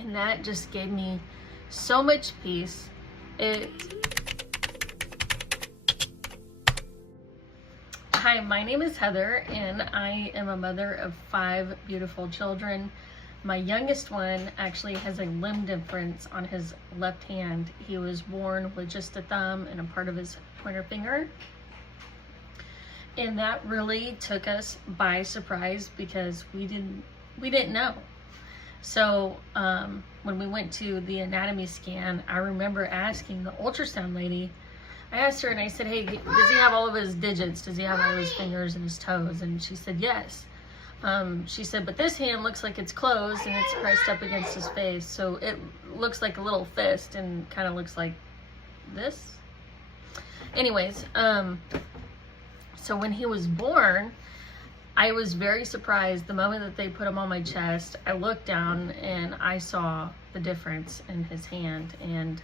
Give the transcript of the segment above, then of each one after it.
And that just gave me so much peace. Hi, my name is Heather, and I am a mother of 5 beautiful children. My youngest one actually has a limb difference on his left hand. He was born with just a thumb and a part of his pointer finger. And that really took us by surprise because we didn't know. So when we went to the anatomy scan, I remember asking the ultrasound lady, I asked her and I said, hey, does he have all of his digits? Does he have all his fingers and his toes? And she said, yes. She said, but this hand looks like it's closed and it's pressed up against his face. So it looks like a little fist and kind of looks like this. Anyways, so when he was born, I was very surprised. The moment that they put him on my chest, I looked down and I saw the difference in his hand. And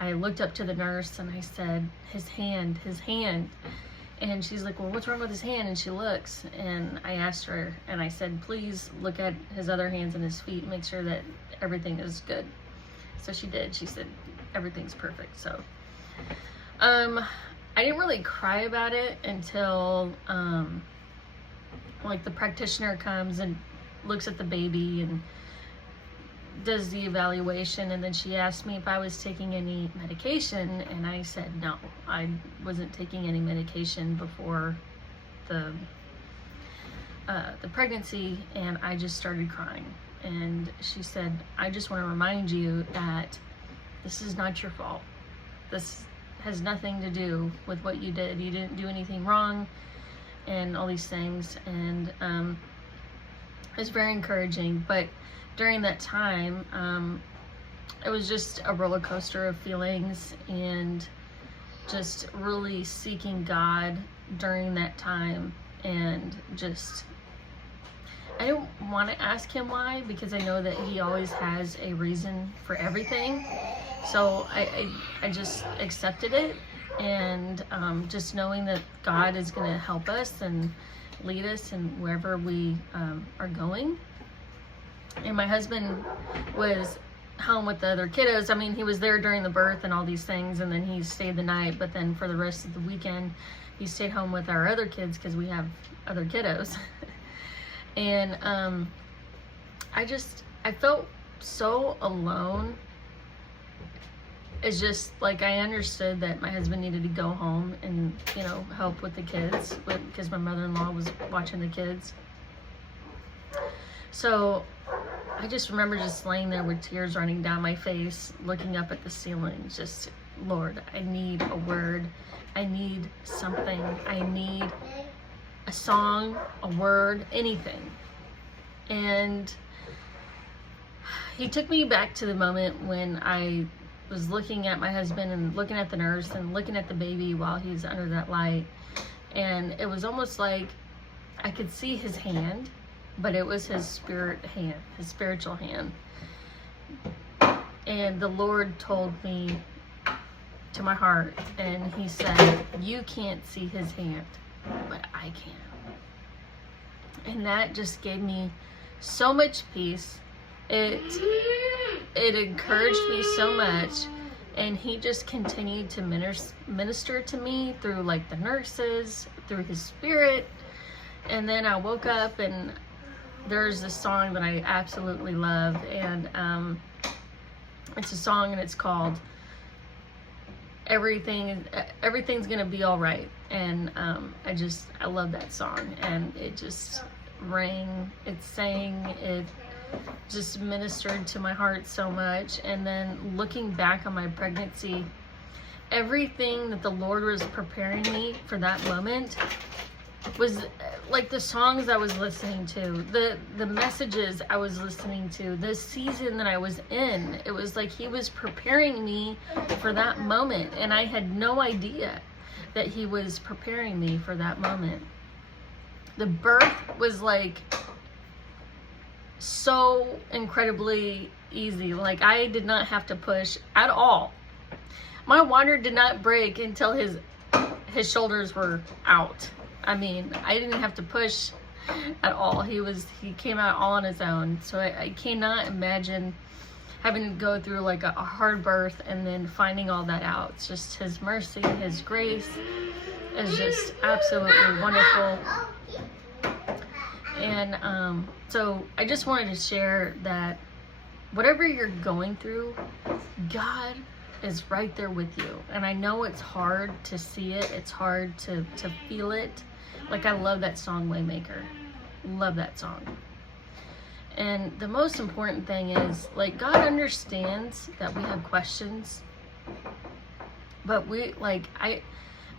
I looked up to the nurse and I said, his hand. And she's like, well, what's wrong with his hand? And she looks, and I asked her and I said, please look at his other hands and his feet, make sure that everything is good. So she did. She said, everything's perfect. So I didn't really cry about it until like the practitioner comes and looks at the baby and does the evaluation, and then she asked me if I was taking any medication, and I said no, I wasn't taking any medication before the pregnancy, and I just started crying. And she said, I just want to remind you that this is not your fault. This has nothing to do with what you did. You didn't do anything wrong and all these things. And it was very encouraging. But during that time, it was just a roller coaster of feelings and just really seeking God during that time. And just, I don't want to ask him why, because I know that he always has a reason for everything. So I just accepted it, and just knowing that God is going to help us and lead us in wherever we are going. And my husband was home with the other kiddos. I mean, he was there during the birth and all these things, and then he stayed the night, but then for the rest of the weekend, he stayed home with our other kids because we have other kiddos. And I felt so alone. It's just like I understood that my husband needed to go home and, you know, help with the kids because my mother-in-law was watching the kids. So I just remember just laying there with tears running down my face, looking up at the ceiling, just, Lord, I need a word. I need something. I need a song, a word, anything. And he took me back to the moment when I was looking at my husband and looking at the nurse and looking at the baby while he's under that light. And it was almost like I could see his hand, but it was his spirit hand, his spiritual hand. And the Lord told me to my heart, and he said, you can't see his hand, but I can. And that just gave me so much peace. It encouraged me so much, and he just continued to minister to me through like the nurses, through his spirit. And then I woke up, and there's this song that I absolutely love, and it's a song, and it's called Everything's Gonna Be All Right. And I love that song, and it just rang, it sang, it just ministered to my heart so much. And then looking back on my pregnancy, everything that the Lord was preparing me for that moment was like the songs I was listening to, the messages I was listening to, the season that I was in. It was like he was preparing me for that moment, and I had no idea that he was preparing me for that moment. The birth was like so incredibly easy. Like I did not have to push at all. My water did not break until his shoulders were out. I mean, I didn't have to push at all. He came out all on his own. So I cannot imagine having to go through like a hard birth and then finding all that out. It's just His mercy, His grace is just absolutely wonderful. And so I just wanted to share that whatever you're going through, God is right there with you. And I know it's hard to see it. It's hard to feel it. Like, I love that song, Waymaker. Love that song. And the most important thing is, like, God understands that we have questions. But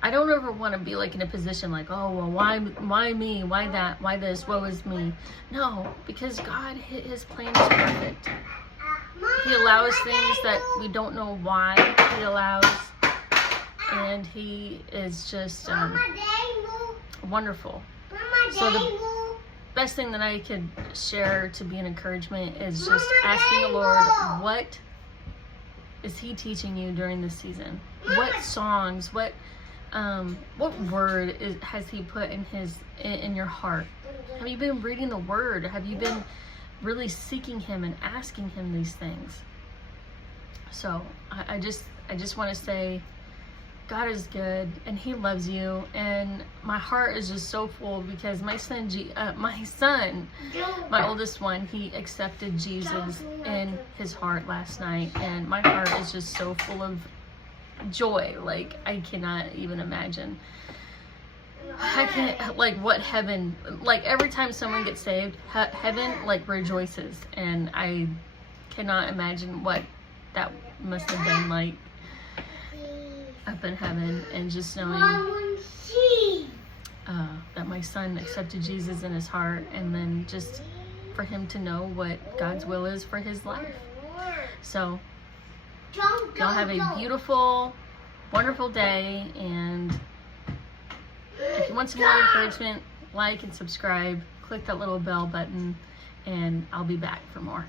I don't ever want to be like in a position like, oh, well, why me? Why that? Why this? Woe is me. No, because God, His plan is perfect. He allows things that we don't know why He allows, and He is just wonderful. So the best thing that I could share to be an encouragement is just asking the Lord, what is He teaching you during this season? What songs, what word has He put in your heart? Have you been reading the Word? Have you been really seeking Him and asking Him these things? So I just want to say, God is good and He loves you, and my heart is just so full because my oldest one, he accepted Jesus in his heart last night, and my heart is just so full of joy, like I cannot even imagine. I can't, like, what heaven, like every time someone gets saved, heaven like rejoices, and I cannot imagine what that must have been like up in heaven, and just knowing that my son accepted Jesus in his heart, and then just for him to know what God's will is for his life. So y'all have a beautiful, wonderful day, and if you want some more encouragement, like and subscribe, click that little bell button, and I'll be back for more.